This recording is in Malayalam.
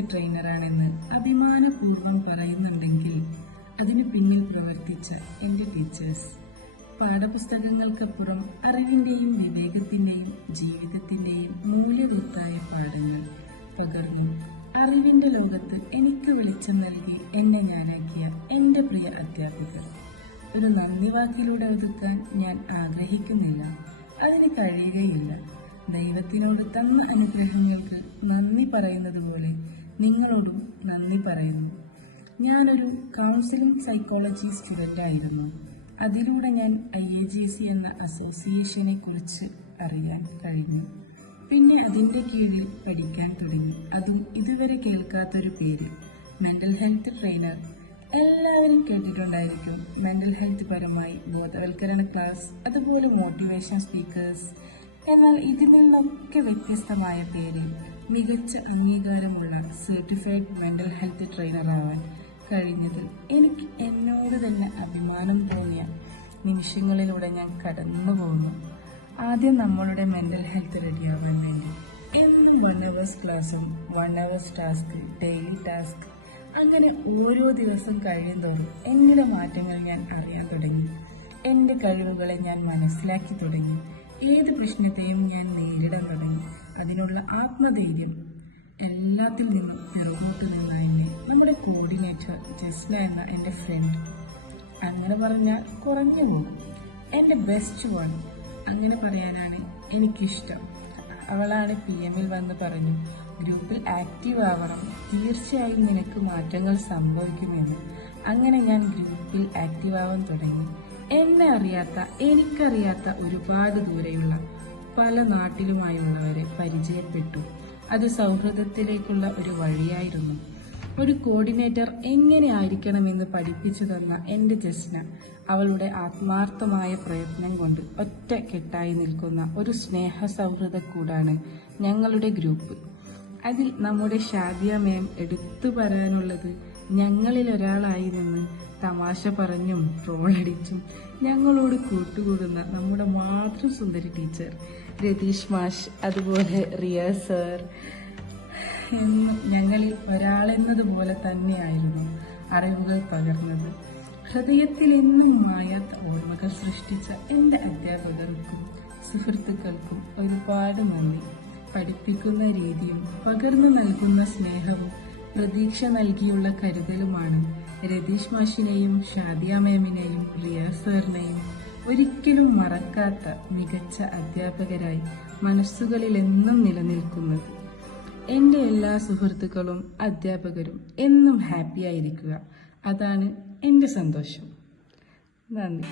ഹെൽത്ത് ട്രെയിനറാണെന്ന് അഭിമാനപൂർവ്വം പറയുന്നുണ്ടെങ്കിൽ അതിനു പിന്നിൽ പ്രവർത്തിച്ച എൻ്റെ ടീച്ചേഴ്സ്, പാഠപുസ്തകങ്ങൾക്കപ്പുറം അറിവിൻ്റെയും വിവേകത്തിൻ്റെയും ജീവിതത്തിൻ്റെയും മൂല്യവത്തായ പാഠങ്ങൾ പകർന്നു അറിവിൻ്റെ ലോകത്ത് എനിക്ക് വെളിച്ചം നൽകി എന്നെ ഞാനാക്കിയ എൻ്റെ പ്രിയ അധ്യാപകർ. ഒരു നന്ദി വാക്കിലൂടെ ഒതുക്കാൻ ഞാൻ ആഗ്രഹിക്കുന്നില്ല, അതിന് കഴിയുകയില്ല. ദൈവത്തിനോട് തന്ന അനുഗ്രഹങ്ങൾക്ക് നന്ദി പറയുന്നത് പോലെ നിങ്ങളോടും നന്ദി പറയുന്നു. ഞാനൊരു കൗൺസിലിംഗ് സൈക്കോളജി സ്റ്റുഡൻ്റ് ആയിരുന്നു. അതിലൂടെ ഞാൻ IAGC എന്ന അസോസിയേഷനെ കുറിച്ച് അറിയാൻ കഴിഞ്ഞു. പിന്നെ അതിൻ്റെ കീഴിൽ പഠിക്കാൻ തുടങ്ങി. അതും ഇതുവരെ കേൾക്കാത്തൊരു പേര്, മെൻ്റൽ ഹെൽത്ത് ട്രെയിനർ. എല്ലാവരും കേട്ടിട്ടുണ്ടായിരിക്കും. മെൻ്റൽ ഹെൽത്ത് പരമായി ബോധവൽക്കരണ ക്ലാസ്, അതുപോലെ മോട്ടിവേഷൻ സ്പീക്കേഴ്സ്. എന്നാൽ ഇതിൽ നിന്നൊക്കെ വ്യത്യസ്തമായ പേരിൽ മികച്ച അംഗീകാരമുള്ള സർട്ടിഫൈഡ് മെൻ്റൽ ഹെൽത്ത് ട്രെയിനറാവാൻ കഴിഞ്ഞതിൽ എനിക്ക് എന്നോട് തന്നെ അഭിമാനം തോന്നിയ നിമിഷങ്ങളിലൂടെ ഞാൻ കടന്നു പോകുന്നു. ആദ്യം നമ്മളുടെ മെൻ്റൽ ഹെൽത്ത് റെഡിയാവാൻ വേണ്ടി എന്നും 1 hours ക്ലാസ്സും 1 hours ടാസ്ക്, ഡെയിലി ടാസ്ക്, അങ്ങനെ ഓരോ ദിവസം കഴിയുന്തോറും എന്നിലെ മാറ്റങ്ങൾ ഞാൻ അറിയാൻ തുടങ്ങി. എൻ്റെ കഴിവുകളെ ഞാൻ മനസ്സിലാക്കി തുടങ്ങി. ഏത് പ്രശ്നത്തെയും ഞാൻ നേരിടാൻ തുടങ്ങി. അതിനുള്ള ആത്മധൈര്യം എല്ലാത്തിൽ നിന്നും പിറകോട്ട് നിന്ന നമ്മുടെ കോർഡിനേറ്റർ ജസ്ന എന്ന എൻ്റെ ഫ്രണ്ട്, അങ്ങനെ പറഞ്ഞാൽ കുറഞ്ഞു പോകും, എൻ്റെ ബെസ്റ്റ് വൺ അങ്ങനെ പറയാനാണ് എനിക്കിഷ്ടം. അവളാണ് PM വന്ന് പറഞ്ഞു, ഗ്രൂപ്പിൽ ആക്റ്റീവ് ആവണം, തീർച്ചയായും നിനക്ക് മാറ്റങ്ങൾ സംഭവിക്കുമെന്ന്. അങ്ങനെ ഞാൻ ഗ്രൂപ്പിൽ ആക്റ്റീവ് ആവാൻ തുടങ്ങി. എന്നെ അറിയാത്ത, എനിക്കറിയാത്ത ഒരുപാട് ദൂരെയുള്ള പല നാട്ടിലുമായുള്ളവരെ പരിചയപ്പെട്ടു. അത് സൗഹൃദത്തിലേക്കുള്ള ഒരു വഴിയായിരുന്നു. ഒരു കോർഡിനേറ്റർ എങ്ങനെ ആയിരിക്കണമെന്ന് പഠിപ്പിച്ചു തന്ന എൻ്റെ ജസ്ന, അവളുടെ ആത്മാർത്ഥമായ പ്രയത്നം കൊണ്ട് ഒറ്റ കെട്ടായി നിൽക്കുന്ന ഒരു സ്നേഹ സൗഹൃദക്കൂടാണ് ഞങ്ങളുടെ ഗ്രൂപ്പ്. അതിൽ നമ്മുടെ ഷാദിയ മാം എടുത്തു പറയാനുള്ളത്, ഞങ്ങളിൽ ഒരാളായി നിന്ന് തമാശ പറഞ്ഞും ട്രോളടിച്ചും ഞങ്ങളോട് കൂട്ടുകൂടുന്ന നമ്മുടെ മാത്രം സുന്ദരി ടീച്ചർ രതീഷ് മാഷ്, അതുപോലെ റിയ സർ എന്നും ഞങ്ങളിൽ ഒരാളെന്നതുപോലെ തന്നെയായിരുന്നു അറിവുകൾ പകർന്നത്. ഹൃദയത്തിൽ എന്നും മായാത്ത ഓർമ്മകൾ സൃഷ്ടിച്ച എൻ്റെ അധ്യാപകർക്കും സുഹൃത്തുക്കൾക്കും ഒരുപാട് നന്ദി. പഠിപ്പിക്കുന്ന രീതിയും പകർന്നു നൽകുന്ന സ്നേഹവും പ്രതീക്ഷ നൽകിയുള്ള കരുതലുമാണ് രതീഷ് മാഷിനെയും ഷാദിയ മാമിനെയും റിയ സാറിനെയും ഒരിക്കലും മറക്കാത്ത മികച്ച അധ്യാപകരായി മനസ്സുകളിൽ എന്നും നിലനിൽക്കുന്നത്. എൻ്റെ എല്ലാ സുഹൃത്തുക്കളും അധ്യാപകരും എന്നും ഹാപ്പിയായിരിക്കുക, അതാണ് എൻ്റെ സന്തോഷം. നന്ദി.